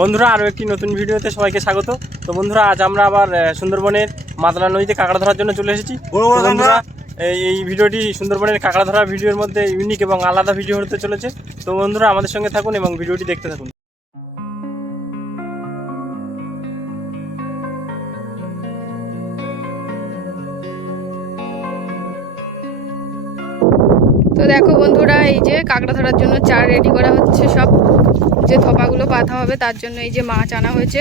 বন্ধুরা আরও একটি নতুন ভিডিওতে সবাইকে স্বাগত। তো বন্ধুরা আজ আমরা আবার সুন্দরবনের মাতলা নদীতে কাঁকড়া ধরার জন্য চলে এসেছি। বন্ধুরা এই এই ভিডিওটি সুন্দরবনের কাঁকড়া ধরা ভিডিওর মধ্যে ইউনিক এবং আলাদা ভিডিও হতে চলেছে। তো বন্ধুরা আমাদের সঙ্গে থাকুন এবং ভিডিওটি দেখতে থাকুন। তো দেখো বন্ধুরা, এই যে কাঁকড়া ধরার জন্য চার রেডি করা হচ্ছে সব। যে থপাগুলো পাতা হবে, তার জন্য এই যে মাছ আনা হয়েছে।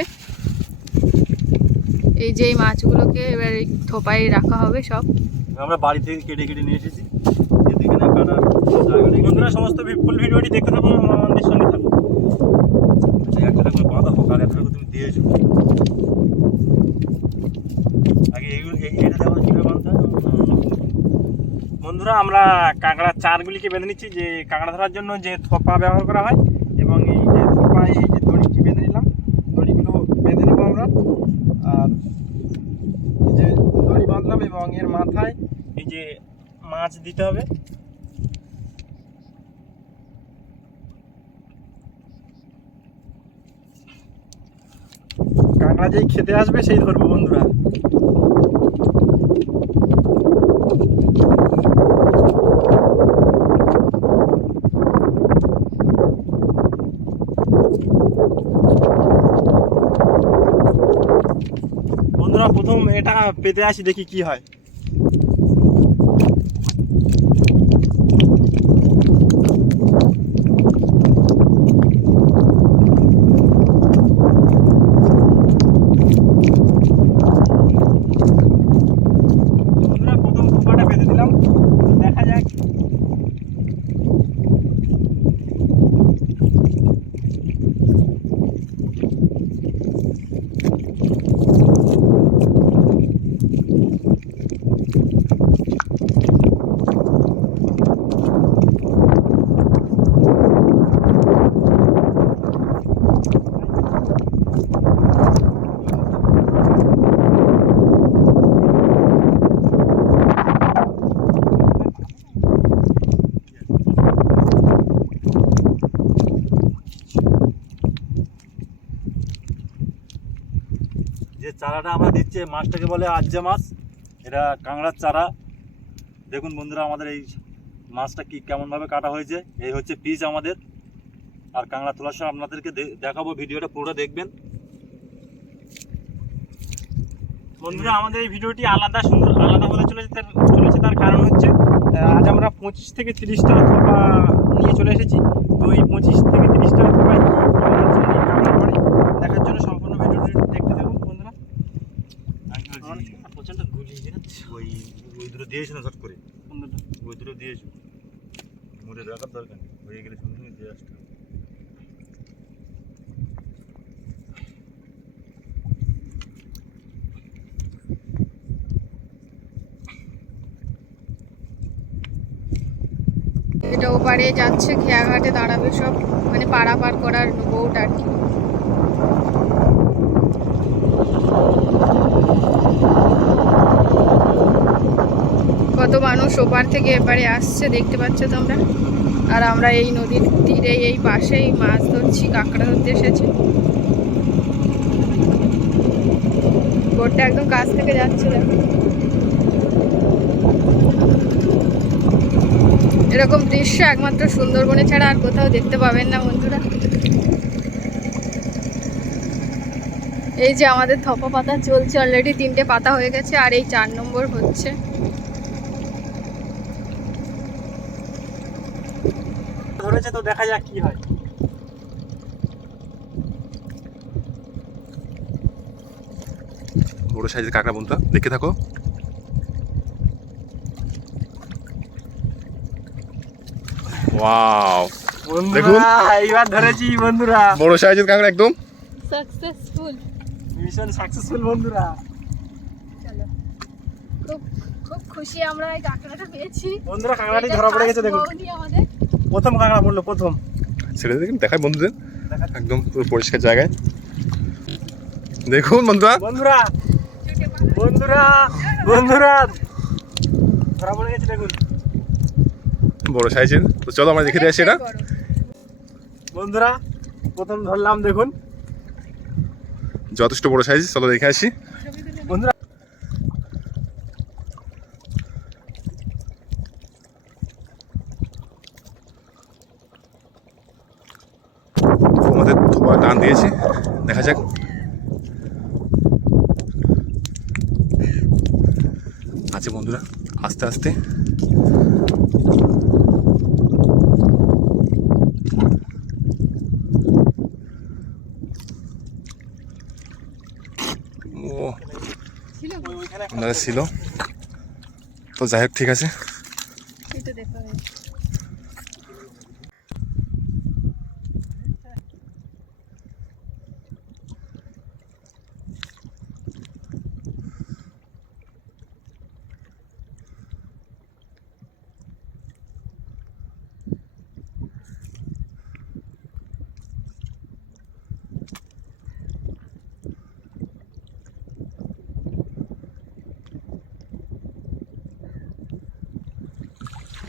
এই যে এই মাছগুলোকে এবার এই থোপায় রাখা হবে সব। আমরা বাড়ি থেকে কেটে কেটে নিয়ে এসেছি। বন্ধুরা, সমস্ত ফুল ভিডিওটি দেখতে থাকুন আমাদের সঙ্গে আচ্ছা একটা করে বাঁধা একটা তুমি দিয়েছ। আগে এই এটা দেখো কীভাবে বাঁধতে হয় বন্ধুরা, আমরা কাঁকড়ার চারগুলিকে বেঁধে নিচ্ছি। যে কাঁকড়া ধরার জন্য যে থোপা ব্যবহার করা হয় এবং এই যে থোপায় এই যে দড়িটি বেঁধে নিলাম। দড়িগুলো বেঁধে নেব আমরা। আর যে দড়ি বাঁধলাম এবং এর মাথায় এই যে মাছ দিতে হবে। কাঁকড়া যেই খেতে আসবে সেই ধরবো বন্ধুরা। এটা পেতে আসি দেখি কি হয় বন্ধুরা প্রথম থোপাটা পেতে দিলাম দেখা যাক যে চারাটা আমরা দিচ্ছি মাছটাকে বলে আজ্জা মাছ। এটা কাঁকড়ার চারা। দেখুন বন্ধুরা, আমাদের এই মাছটা কি কেমনভাবে কাটা হয়েছে, এই হচ্ছে পিস আমাদের। আর কাঁকড়া তোলার সময় আপনাদেরকে দেখাবো, ভিডিওটা পুরোটা দেখবেন। বন্ধুরা, আমাদের এই ভিডিওটি আলাদা সুন্দর, আলাদা হতে চলেছে চলেছে তার কারণ হচ্ছে আজ আমরা পঁচিশ থেকে তিরিশটা থোপা নিয়ে চলে এসেছি। তো এই পঁচিশ থেকে তিরিশটা থোপায় দেখার জন্য সম্পূর্ণ ভিডিওটি দেখতে থাকুন বন্ধুরা আমি বলছি, প্রচণ্ড গুলি ওই ওই দুটো দিয়েছে না ঝট করে? ওই দুটো দিয়েছ। মোটে রাখার দরকার নেই হয়ে গেলে সঙ্গে সঙ্গে দিয়ে আসতে এটা ওপারে যাচ্ছে খেয়াঘাটে দাঁড়াবে সব। মানে পারাপার করার বোট আর কি। ওপার থেকে এপারে আসছে, দেখতে পাচ্ছ তোমরা? আর আমরা এই নদীর তীরে, এই পাশেই মাছ ধরছি, কাঁকড়া ধরতে এসেছি। বোটটা একদম কাছ থেকে যাচ্ছে এরকম দৃশ্য একমাত্র সুন্দরবনে ছাড়া আর কোথাও দেখতে পাবেন না, বন্ধুরা। এই যে আমাদের থপা পাতা চলছে অলরেডি তিনটে পাতা হয়ে গেছে, আর এই চার নম্বর হচ্ছে ধরেছে তো দেখা যাক কি হয়। বড় সাইজের কাঁকড়া বন্ধুরা দেখে থাকো। ওয়াও। বন্ধুরা এইবার ধরেছি বন্ধুরা। বড় সাইজের কাঁকড়া একদম। সাকসেসফুল মিশন সাকসেসফুল বন্ধুরা। চলো। খুব খুব খুশি আমরা এই কাঁকড়াটা পেয়েছি। বন্ধুরা কাঁকড়াটি ধরা পড়ে গেছে দেখুন। আমাদের প্রথম কাঁকড়া পড়ল প্রথম। ছেড়ে দেখুন দেখায় বন্ধুদের। একদম পুরো পরিষ্কার জায়গায়। দেখুন বন্ধুরা। বন্ধুরা বন্ধুরা বন্ধুরা। ধরা পড়ে গেছে দেখুন। বড় সাইজের। তো চলো আমরা দেখে দিয়ে আসি এটা বন্ধুরা প্রথম ধরলাম দেখুন। যথেষ্ট বড় সাইজ। চলো দেখে আসি বন্ধুরা তো আমাদের থোপা টান দিয়েছে দেখা যাক আছে বন্ধুরা আস্তে আস্তে। ছিল। তো যাই হোক ঠিক আছে এটা দেখা হয়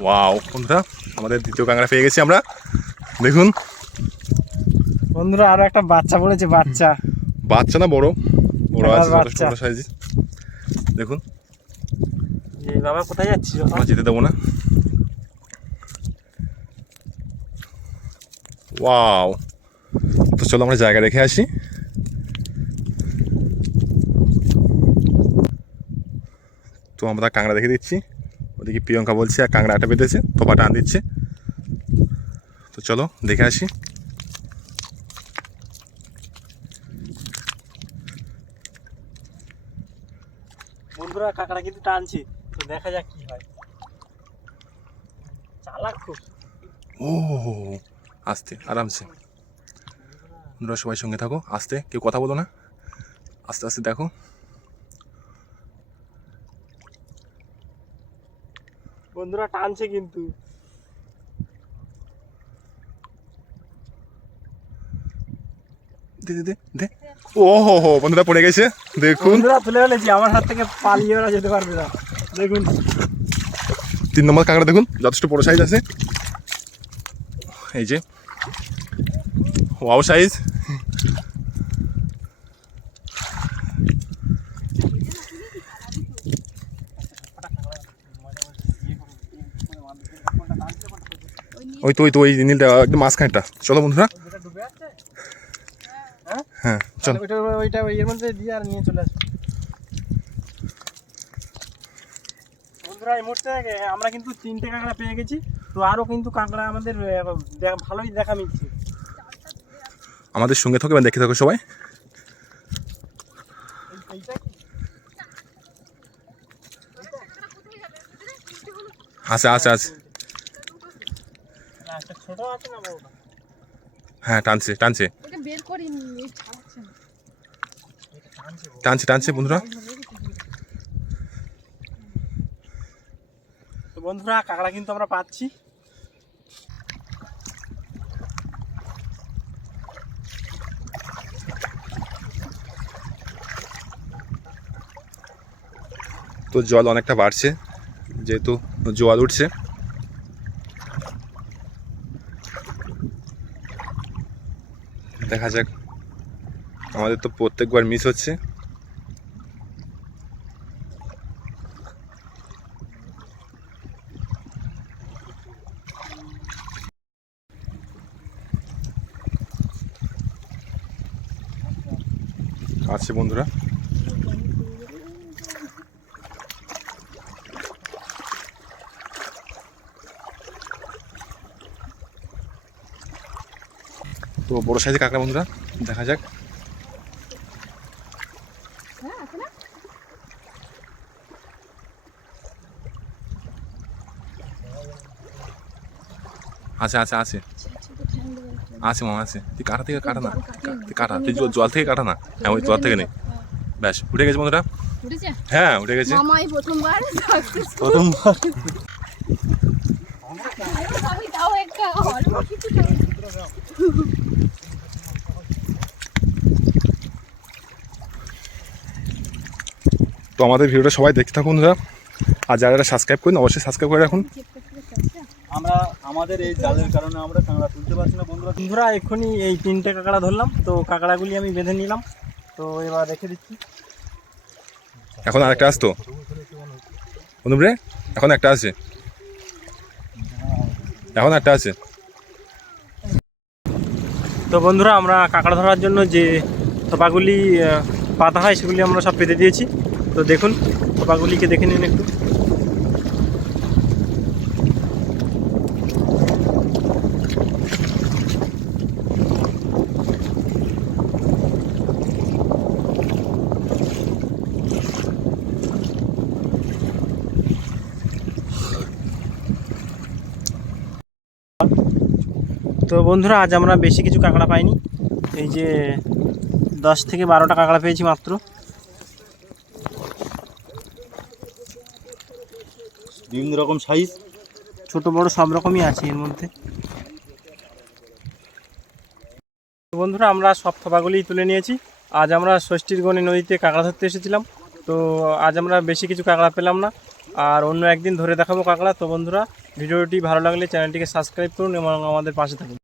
ওয়াও বন্ধুরা আমাদের দ্বিতীয় কাঁকড়া পেয়ে গেছি আমরা। দেখুন। বন্ধুরা আরও একটা বাচ্চা পড়েছে বাচ্চা। বাচ্চা না বড়? বড় আছে। বড় সাইজ দেখুন। এই বাবা কোথায় যাচ্ছিস আমরা যেতে দেবো না। ওয়াও তো চলো আমরা জায়গা রেখে আসি। তো আমরা কাঁকড়া দেখে দিচ্ছি। ওদিকে প্রিয়ঙ্কা বলছে আর কাঁকড়া আটা পেতেছে থোপা টান দিচ্ছে। তো চলো দেখে আসি। বন্ধুরা কাঁকড়া কিন্তু টানছি। তো দেখা যাক কি হয়। চালাক খুব। ও আস্তে আরামসে। তোমরা সবাই সঙ্গে থাকো আস্তে কেউ কথা বলো না। আস্তে আস্তে দেখো। বন্ধুরা টানছে কিন্তু। দে দে দে দে। ও হো হো বন্ধুরা পড়ে গেছে। দেখুন। বন্ধুরা তুলে ফেলেছি আমার হাত থেকে পালিয়ে ওরা যেতে পারবে না। দেখুন। তিন নম্বর কাঁকড়া দেখুন যথেষ্ট বড় সাইজ আছে। এই যে। ওয়াও সাইজ ওই তো ওই তো ওই নীলটা একদম মাঝখানটা চলো বন্ধুরা। হ্যাঁ চলো। ওইটা এর মধ্যে দিয়ে আর নিয়ে চলে বন্ধুরা এই মুহূর্তে আমরা কিন্তু তিনটে কাঁকড়া পেয়ে গেছি। তো আরও কিন্তু কাঁকড়া আমাদের ভালোই দেখা মিলছে। আমাদের সঙ্গে থাকো দেখে থাকো সবাই। এইটা কি? আছে আছে আছে না, একটা ছোট আছে না বড়টা হ্যাঁ টানছে টানছে। টানছে টানছে বন্ধুরা। তো বন্ধুরা কাঁকড়া কিন্তু আমরা পাচ্ছি। তো জল অনেকটা বাড়ছে যেহেতু জোয়ার উঠছে। দেখা যাক। আমাদের তো প্রত্যেকবার মিস হচ্ছে। আছে বন্ধুরা। তো বড় সাইজের কাঁকড়া বন্ধুরা দেখা যাক। আছে আছে আছে। আছে মামা আছে। তুই কাটা থেকে কাটা না। তুই কাটা তুই জল- জল থেকে কাটা না। হ্যাঁ ওই জল থেকে নেই ব্যাস উঠে গেছে বন্ধুরা। হ্যাঁ উঠে গেছে। প্রথমবার প্রথমবার। তো আমাদের ভিডিওটা সবাই দেখতে থাকুন বন্ধুরা। আর যারা যারা সাবস্ক্রাইব করেন অবশ্যই সাবস্ক্রাইব করে রাখুন। আমরা আমাদের এই জালের কারণে আমরা কাঁকড়া তুলতে পারছি না বন্ধুরা। বন্ধুরা এক্ষুনি এই তিনটে কাঁকড়া ধরলাম। তো কাঁকড়াগুলি আমি বেঁধে নিলাম। তো এবার রেখে দিচ্ছি। এখন আরেকটা আসতো। অনুপ রে এখন একটা আছে। এখন একটা আছে। তো বন্ধুরা, আমরা কাঁকড়া ধরার জন্য যে থোপাগুলি পাতা হয় সেগুলি আমরা সব পেতে দিয়েছি। তো দেখুন থোপাগুলিকে দেখে নিন একটু। তো বন্ধুরা আজ আমরা বেশি কিছু কাঁকড়া পাইনি। এই যে দশ থেকে বারোটা কাঁকড়া পেয়েছি মাত্র। বিভিন্ন রকম সাইজ ছোট বড় সব রকমই আছে এর মধ্যে। বন্ধুরা আমরা সব থপাগুলি তুলে নিয়েছি। আজ আমরা ষষ্ঠীর গণে নদীতে কাঁকড়া ধরতে এসেছিলাম। তো আজ আমরা বেশি কিছু কাঁকড়া পেলাম না। আর অন্য একদিন ধরে দেখাবো কাঁকড়া। তো বন্ধুরা ভিডিওটি ভালো লাগলে চ্যানেলটিকে সাবস্ক্রাইব করুন এবং আমাদের পাশে থাকুন।